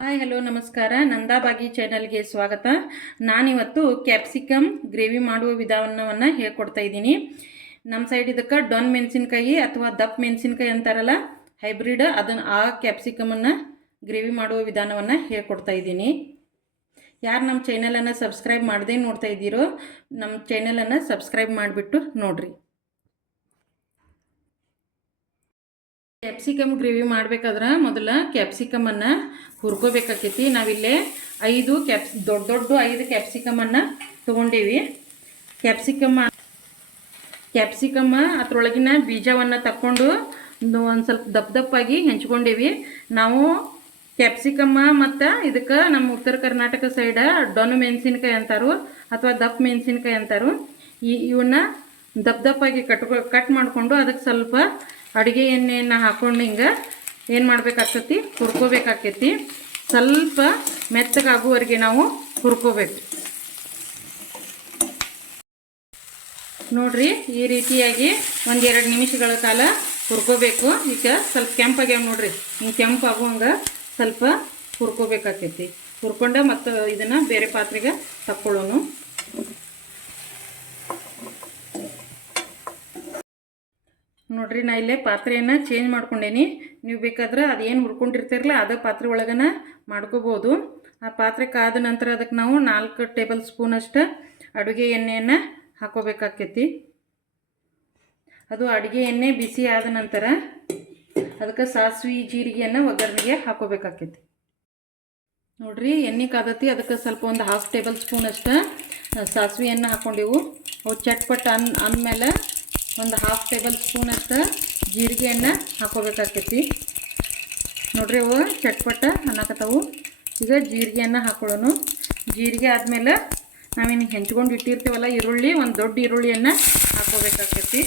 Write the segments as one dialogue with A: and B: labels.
A: Hi hello ನಮಸ್ಕಾರ. ನಂದಾಬಾಗಿ ಚಾನಲ್ಗೆ ಸ್ವಾಗತ. ನಾನಿವತ್ತು ಕ್ಯಾಪ್ಸಿಕಮ್ ಗ್ರೇವಿ ಮಾಡುವ ವಿಧಾನವನ್ನು ಹೇಳ್ಕೊಡ್ತಾ ಇದ್ದೀನಿ. ನಮ್ಮ ಸೈಡ್ ಇದಕ್ಕೆ ಡೊನ್ ಮೆಣಸಿನ್ಕಾಯಿ ಅಥವಾ ದಪ್ಪ ಮೆಣಸಿನ್ಕಾಯಿ ಅಂತಾರಲ್ಲ ಹೈಬ್ರಿಡ್ ಅದನ್ನು ಆ ಕ್ಯಾಪ್ಸಿಕಮನ್ನು ಗ್ರೇವಿ ಮಾಡುವ ವಿಧಾನವನ್ನು ಹೇಳ್ಕೊಡ್ತಾ ಇದ್ದೀನಿ. ಯಾರು ನಮ್ಮ ಚಾನಲನ್ನು ಸಬ್ಸ್ಕ್ರೈಬ್ ಮಾಡದೇ ನೋಡ್ತಾ ಇದ್ದೀರೋ ನಮ್ಮ ಚಾನಲನ್ನು ಸಬ್ಸ್ಕ್ರೈಬ್ ಮಾಡಿಬಿಟ್ಟು ನೋಡಿರಿ. ಕ್ಯಾಪ್ಸಿಕಮ್ ಗ್ರೇವಿ ಮಾಡ್ಬೇಕಾದ್ರೆ ಮೊದಲ ಕ್ಯಾಪ್ಸಿಕಮನ್ನು ಹುರ್ಕೋಬೇಕಾಕೈತಿ. ನಾವಿಲ್ಲೇ ಐದು ಕ್ಯಾಪ್ಸ್ ದೊಡ್ಡ ದೊಡ್ಡ ಐದು ಕ್ಯಾಪ್ಸಿಕಮನ್ನು ತೊಗೊಂಡೇವಿ. ಕ್ಯಾಪ್ಸಿಕಮ್ ಕ್ಯಾಪ್ಸಿಕಮ್ಮ ಅದರೊಳಗಿನ ಬೀಜವನ್ನು ತಕ್ಕೊಂಡು ಒಂದು ಸ್ವಲ್ಪ ದಪ್ಪ ದಪ್ಪಾಗಿ ಹೆಂಚ್ಕೊಂಡೇವಿ. ನಾವು ಕ್ಯಾಪ್ಸಿಕಮ್ಮ ಮತ್ತು ಇದಕ್ಕೆ ನಮ್ಮ ಉತ್ತರ ಕರ್ನಾಟಕ ಸೈಡ ಡೊನು ಮೆಣಸಿನ್ಕಾಯಿ ಅಂತಾರು ಅಥವಾ ದಪ್ಪ ಮೆಣಸಿನ್ಕಾಯಿ ಅಂತಾರು, ಈ ಇವನ್ನ ದಪ್ಪ ದಪ್ಪಾಗಿ ಕಟ್ಕೊ, ಕಟ್ ಮಾಡಿಕೊಂಡು ಅದಕ್ಕೆ ಸ್ವಲ್ಪ ಅಡುಗೆ ಎಣ್ಣೆಯನ್ನು ಹಾಕೊಂಡು ಹಿಂಗೆ ಏನು ಮಾಡಬೇಕಾಗ್ತತಿ? ಹುರ್ಕೋಬೇಕಾಕೈತಿ ಸ್ವಲ್ಪ ಮೆತ್ತಗಾಗುವವರೆಗೆ ನಾವು ಹುರ್ಕೋಬೇಕು. ನೋಡ್ರಿ, ಈ ರೀತಿಯಾಗಿ ಒಂದೆರಡು ನಿಮಿಷಗಳ ಕಾಲ ಹುರ್ಕೋಬೇಕು. ಈಗ ಸ್ವಲ್ಪ ಕೆಂಪಾಗ್ಯಾವ ನೋಡ್ರಿ. ಹಿಂಗೆ ಕೆಂಪಾಗುವಂಗೆ ಸ್ವಲ್ಪ ಹುರ್ಕೋಬೇಕಾಕೈತಿ ಹುರ್ಕೊಂಡ ಮತ್ತು ಇದನ್ನು ಬೇರೆ ಪಾತ್ರೆಗೆ ತಕ್ಕೊಳ್ಳೋನು. ನೋಡ್ರಿ, ನಾ ಇಲ್ಲೇ ಪಾತ್ರೆಯನ್ನು ಚೇಂಜ್ ಮಾಡ್ಕೊಂಡೇನಿ. ನೀವು ಬೇಕಾದ್ರೆ ಅದೇನು ಹುರ್ಕೊಂಡಿರ್ತೀರಲ್ಲ, ಅದೇ ಪಾತ್ರೆ ಒಳಗನ ಮಾಡ್ಕೋಬೋದು. ಆ ಪಾತ್ರೆ ಕಾದ ನಂತರ ಅದಕ್ಕೆ ನಾವು ನಾಲ್ಕು ಟೇಬಲ್ ಸ್ಪೂನಷ್ಟು ಅಡುಗೆ ಎಣ್ಣೆಯನ್ನು ಹಾಕೋಬೇಕಾಕೈತಿ. ಅದು ಅಡುಗೆ ಎಣ್ಣೆ ಬಿಸಿ ಆದ ನಂತರ ಅದಕ್ಕೆ ಸಾಸಿವೆ, ಜೀರಿಗೆಯನ್ನು ಒಗ್ಗರಣೆಗೆ ಹಾಕೋಬೇಕಾಕೈತಿ. ನೋಡ್ರಿ, ಎಣ್ಣೆ ಕಾದತಿ, ಅದಕ್ಕೆ ಸ್ವಲ್ಪ ಒಂದು ಹಾಫ್ ಟೇಬಲ್ ಸ್ಪೂನಷ್ಟು ಸಾಸಿವೆಯನ್ನು ಹಾಕ್ಕೊಂಡೆವು ಅವು ಚಟ್ಪಟ್ ಅನ್ ಅಂದಮೇಲೆ ಒಂದು ಹಾಫ್ ಟೇಬಲ್ ಸ್ಪೂನಷ್ಟು ಜೀರಿಗೆಯನ್ನು ಹಾಕೋಬೇಕಾಕೈತಿ ನೋಡ್ರಿ ಅವು ಚಟ್ಪಟ ಅನ್ನಕತ್ತವು. ಈಗ ಜೀರಿಗೆಯನ್ನು ಹಾಕೊಳ್ಳೋನು. ಜೀರಿಗೆ ಆದಮೇಲೆ ನಾವೇನು ಹೆಂಚ್ಕೊಂಡು ಇಟ್ಟಿರ್ತೀವಲ್ಲ ಈರುಳ್ಳಿ, ಒಂದು ದೊಡ್ಡ ಈರುಳ್ಳಿಯನ್ನು ಹಾಕೋಬೇಕಾಗ್ತೈತಿ.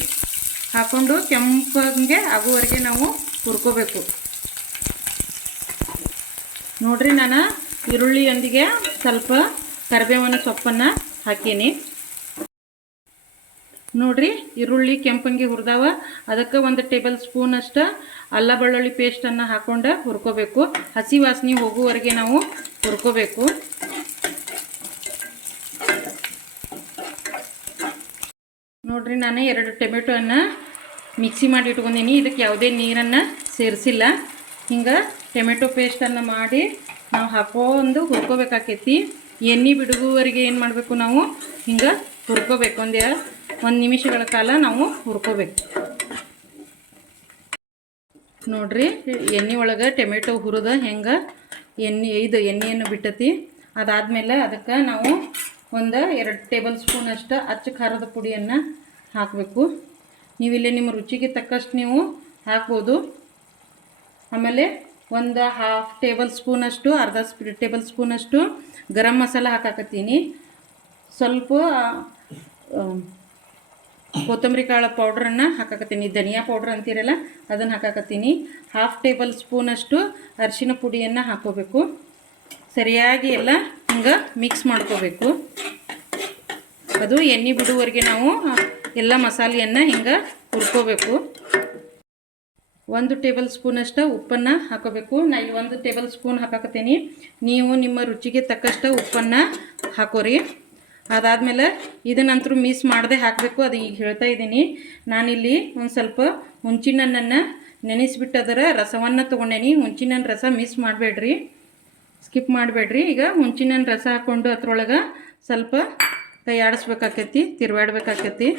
A: ಹಾಕ್ಕೊಂಡು ಕೆಂಪಂಗೆ ಆಗುವವರೆಗೆ ನಾವು ಹುರ್ಕೋಬೇಕು. ನೋಡ್ರಿ ನಾನು ಈರುಳ್ಳಿಯೊಂದಿಗೆ ಸ್ವಲ್ಪ ಕರಿಬೇವಿನ ಸೊಪ್ಪನ್ನು ಹಾಕೀನಿ. ನೋಡ್ರಿ ಈರುಳ್ಳಿ ಕೆಂಪಂಗಿ ಹುರಿದಾವ. ಅದಕ್ಕೆ ಒಂದು ಟೇಬಲ್ ಸ್ಪೂನ್ ಸ್ಪೂನಷ್ಟು ಅಲ್ಲ ಬೆಳ್ಳುಳ್ಳಿ ಪೇಸ್ಟನ್ನು ಹಾಕ್ಕೊಂಡು ಹುರ್ಕೋಬೇಕು. ಹಸಿ ವಾಸನೆ ಹೋಗುವವರೆಗೆ ನಾವು ಹುರ್ಕೋಬೇಕು. ನೋಡ್ರಿ ನಾನು ಎರಡು ಟೊಮೆಟೊವನ್ನು ಮಿಕ್ಸಿ ಮಾಡಿ ಇಟ್ಕೊಂಡೀನಿ. ಇದಕ್ಕೆ ಯಾವುದೇ ನೀರನ್ನು ಸೇರಿಸಿಲ್ಲ. ಹಿಂಗೆ ಟೊಮೆಟೊ ಪೇಸ್ಟನ್ನು ಮಾಡಿ ನಾವು ಹಾಕೊಂಡು ಹುರ್ಕೋಬೇಕಾಕೈತಿ. ಎಣ್ಣೆ ಬಿಡುವವರೆಗೆ ಏನು ಮಾಡಬೇಕು ನಾವು? ಹಿಂಗೆ ಹುರ್ಕೋಬೇಕು ಒಂದೇ ಒಂದು ನಿಮಿಷಗಳ ಕಾಲ ನಾವು ಹುರ್ಕೋಬೇಕು. ನೋಡ್ರಿ, ಎಣ್ಣೆ ಒಳಗೆ ಟೊಮೆಟೊ ಹುರಿದ ಹೆಂಗೆ ಎಣ್ಣೆ ಇದು ಎಣ್ಣೆಯನ್ನು ಬಿಟ್ಟತಿ. ಅದಾದಮೇಲೆ ಅದಕ್ಕೆ ನಾವು ಒಂದು ಎರಡು ಟೇಬಲ್ ಸ್ಪೂನಷ್ಟು ಅಚ್ಚ ಖಾರದ ಪುಡಿಯನ್ನು ಹಾಕಬೇಕು. ನೀವಿಲ್ಲಿ ನಿಮ್ಮ ರುಚಿಗೆ ತಕ್ಕಷ್ಟು ನೀವು ಹಾಕ್ಬೋದು. ಆಮೇಲೆ ಒಂದು ಹಾಫ್ ಟೇಬಲ್ ಸ್ಪೂನಷ್ಟು ಅರ್ಧ ಸ್ಪೂ, ಟೇಬಲ್ ಸ್ಪೂನಷ್ಟು ಗರಂ ಮಸಾಲ ಹಾಕಾಕತ್ತೀನಿ. ಸ್ವಲ್ಪ ಕೊತ್ತಂಬರಿ ಕಾಳು ಪೌಡ್ರನ್ನು ಹಾಕಾಕತ್ತೀನಿ. ಧನಿಯಾ ಪೌಡ್ರ್ ಅಂತೀರಲ್ಲ, ಅದನ್ನು ಹಾಕಾಕತ್ತೀನಿ. ಹಾಫ್ ಟೇಬಲ್ ಸ್ಪೂನಷ್ಟು ಅರಿಶಿನ ಪುಡಿಯನ್ನು ಹಾಕೋಬೇಕು. ಸರಿಯಾಗಿ ಎಲ್ಲ ಹಿಂಗೆ ಮಿಕ್ಸ್ ಮಾಡ್ಕೋಬೇಕು. ಅದು ಎಣ್ಣೆ ಬಿಡುವರೆಗೆ ನಾವು ಎಲ್ಲ ಮಸಾಲೆಯನ್ನು ಹಿಂಗೆ ಹುರ್ಕೋಬೇಕು. ಒಂದು ಟೇಬಲ್ ಸ್ಪೂನಷ್ಟು ಉಪ್ಪನ್ನು ಹಾಕೋಬೇಕು. ನಾ ಇಲ್ಲಿ ಒಂದು ಟೇಬಲ್ ಸ್ಪೂನ್ ಹಾಕಾಕತ್ತೀನಿ. ನೀವು ನಿಮ್ಮ ರುಚಿಗೆ ತಕ್ಕಷ್ಟು ಉಪ್ಪನ್ನು ಹಾಕೋರಿ. ಅದಾದಮೇಲೆ ಇದನ್ನಂತರೂ ಮಿಸ್ ಮಾಡದೆ ಹಾಕಬೇಕು, ಅದು ಈಗ ಹೇಳ್ತಾ ಇದ್ದೀನಿ. ನಾನಿಲ್ಲಿ ಒಂದು ಸ್ವಲ್ಪ ಹುಂಚಿನಣ್ಣನ್ನು ನೆನೆಸ್ಬಿಟ್ಟು ಅದರ ರಸವನ್ನು ತೊಗೊಂಡೇನಿ. ಹುಂಚಿನಣ್ಣು ರಸ ಮಿಸ್ ಮಾಡಬೇಡ್ರಿ. ಸ್ಕಿಪ್ ಮಾಡಬೇಡ್ರಿ. ಈಗ ಹುಂಚಿನಣ್ಣು ರಸ ಹಾಕ್ಕೊಂಡು ಅದ್ರೊಳಗೆ ಸ್ವಲ್ಪ ಕೈ ಆಡಿಸ್ಬೇಕಾಕೈತಿ ತಿರುವಾಡ್ಬೇಕಾಕೈತಿ.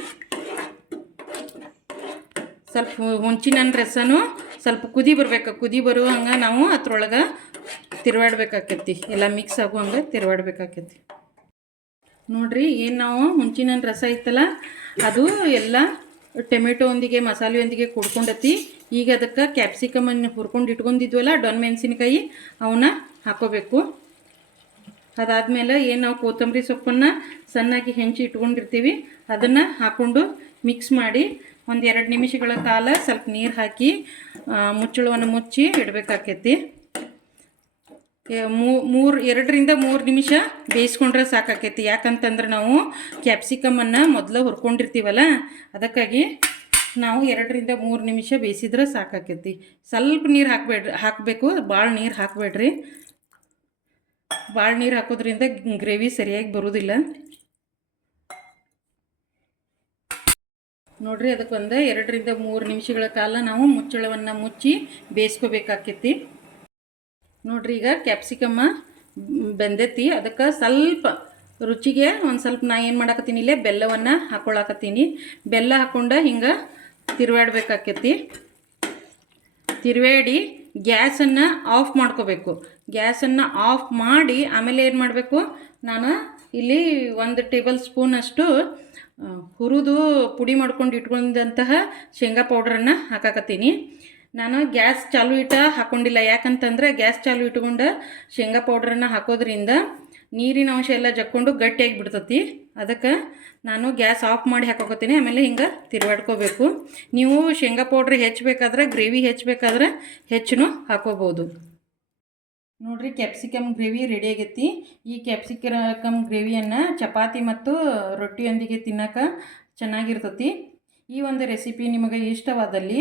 A: ಸ್ವಲ್ಪ ಹುಂಚಿನಣ್ಣು ರಸನೂ ಸ್ವಲ್ಪ ಕುದಿ ಬರ್ಬೇಕು, ಕುದಿ ಬರುವ ಹಂಗೆ ನಾವು ಅದ್ರೊಳಗೆ ತಿರುವಾಡ್ಬೇಕಾಕೈತಿ. ಎಲ್ಲ ಮಿಕ್ಸ್ ಆಗೋ ಹಂಗೆ ತಿರುವಾಡ್ಬೇಕಾಕೈತಿ. ನೋಡ್ರಿ, ಏನು ನಾವು ಮುಂಚಿನ ರಸ ಇತ್ತಲ್ಲ, ಅದು ಎಲ್ಲ ಟೊಮೆಟೊಂದಿಗೆ ಮಸಾಲೆಯೊಂದಿಗೆ ಕುಡ್ಕೊಂಡತಿ. ಈಗ ಅದಕ್ಕೆ ಕ್ಯಾಪ್ಸಿಕಮನ್ನು ಹುರ್ಕೊಂಡು ಇಟ್ಕೊಂಡಿದ್ವಲ್ಲ, ಡೊನ್ ಮೆಣಸಿನಕಾಯಿ, ಅವನ್ನ ಹಾಕೋಬೇಕು. ಅದಾದಮೇಲೆ ಏನು ನಾವು ಕೊತ್ತಂಬರಿ ಸೊಪ್ಪನ್ನು ಸಣ್ಣಾಗಿ ಹೆಂಚಿ ಇಟ್ಕೊಂಡಿರ್ತೀವಿ, ಅದನ್ನು ಹಾಕ್ಕೊಂಡು ಮಿಕ್ಸ್ ಮಾಡಿ ಒಂದು ಎರಡು ನಿಮಿಷಗಳ ಕಾಲ ಸ್ವಲ್ಪ ನೀರು ಹಾಕಿ ಮುಚ್ಚಳವನ್ನು ಮುಚ್ಚಿ ಇಡಬೇಕಾಕೈತಿ. ಮೂರು, ಎರಡರಿಂದ ಮೂರು ನಿಮಿಷ ಬೇಯಿಸ್ಕೊಂಡ್ರೆ ಸಾಕಾಕೈತಿ. ಯಾಕಂತಂದ್ರೆ ನಾವು ಕ್ಯಾಪ್ಸಿಕಮನ್ನು ಮೊದಲು ಹುರ್ಕೊಂಡಿರ್ತೀವಲ್ಲ, ಅದಕ್ಕಾಗಿ ನಾವು ಎರಡರಿಂದ ಮೂರು ನಿಮಿಷ ಬೇಯಿಸಿದ್ರೆ ಸಾಕಾಕೈತಿ. ಸ್ವಲ್ಪ ನೀರು ಹಾಕಬೇಡ್ರಿ ಹಾಕಬೇಕು. ಭಾಳ ನೀರು ಹಾಕಬೇಡ್ರಿ. ಭಾಳ ನೀರು ಹಾಕೋದ್ರಿಂದ ಗ್ರೇವಿ ಸರಿಯಾಗಿ ಬರೋದಿಲ್ಲ. ನೋಡ್ರಿ, ಅದಕ್ಕೊಂದು ಎರಡರಿಂದ ಮೂರು ನಿಮಿಷಗಳ ಕಾಲ ನಾವು ಮುಚ್ಚಳವನ್ನು ಮುಚ್ಚಿ ಬೇಯಿಸ್ಕೋಬೇಕಾಕೈತಿ. ನೋಡ್ರಿ ಈಗ ಕ್ಯಾಪ್ಸಿಕಮ್ಮ ಬೆಂದೈತಿ. ಅದಕ್ಕೆ ಸ್ವಲ್ಪ ರುಚಿಗೆ ಒಂದು ಸ್ವಲ್ಪ ನಾ ಏನು ಮಾಡಾಕತ್ತೀನಿ ಇಲ್ಲೇ ಬೆಲ್ಲವನ್ನು ಹಾಕೊಳಕತ್ತೀನಿ. ಬೆಲ್ಲ ಹಾಕ್ಕೊಂಡು ಹಿಂಗೆ ತಿರುವಾಡ್ಬೇಕಾಕೈತಿ ತಿರುವಾಡಿ ಗ್ಯಾಸನ್ನು ಆಫ್ ಮಾಡ್ಕೋಬೇಕು. ಗ್ಯಾಸನ್ನು ಆಫ್ ಮಾಡಿ ಆಮೇಲೆ ಏನು ಮಾಡಬೇಕು? ನಾನು ಇಲ್ಲಿ ಒಂದು ಟೇಬಲ್ ಸ್ಪೂನಷ್ಟು ಹುರಿದು ಪುಡಿ ಮಾಡ್ಕೊಂಡು ಇಟ್ಕೊಂಡಂತಹ ಶೇಂಗಾ ಪೌಡ್ರನ್ನು ಹಾಕಾಕತ್ತೀನಿ. ನಾನು ಗ್ಯಾಸ್ ಚಾಲು ಇಟ್ಟ ಹಾಕೊಂಡಿಲ್ಲ. ಯಾಕಂತಂದ್ರೆ ಗ್ಯಾಸ್ ಚಾಲು ಇಟ್ಕೊಂಡು ಶೇಂಗಾ ಪೌಡ್ರನ್ನ ಹಾಕೋದ್ರಿಂದ ನೀರಿನ ಅಂಶ ಎಲ್ಲ ಜಕ್ಕೊಂಡು ಗಟ್ಟಿಯಾಗಿ ಬಿಡ್ತತಿ. ಅದಕ್ಕೆ ನಾನು ಗ್ಯಾಸ್ ಆಫ್ ಮಾಡಿ ಹಾಕೋಕತ್ತೀನಿ. ಆಮೇಲೆ ಹಿಂಗೆ ತಿರುವಾಡ್ಕೋಬೇಕು. ನೀವು ಶೇಂಗಾ ಪೌಡ್ರ್ ಹೆಚ್ಚಬೇಕಾದ್ರೆ, ಗ್ರೇವಿ ಹೆಚ್ಚಬೇಕಾದ್ರೆ ಹೆಚ್ಚು ಹಾಕೋಬೋದು. ನೋಡ್ರಿ ಕ್ಯಾಪ್ಸಿಕಮ್ ಗ್ರೇವಿ ರೆಡಿ ಆಗೈತಿ. ಈ ಕ್ಯಾಪ್ಸಿಕಮ್ ಗ್ರೇವಿಯನ್ನು ಚಪಾತಿ ಮತ್ತು ರೊಟ್ಟಿಯೊಂದಿಗೆ ತಿನ್ನೋಕೆ ಚೆನ್ನಾಗಿರ್ತತಿ. ಈ ಒಂದು ರೆಸಿಪಿ ನಿಮಗೆ ಇಷ್ಟವಾದಲ್ಲಿ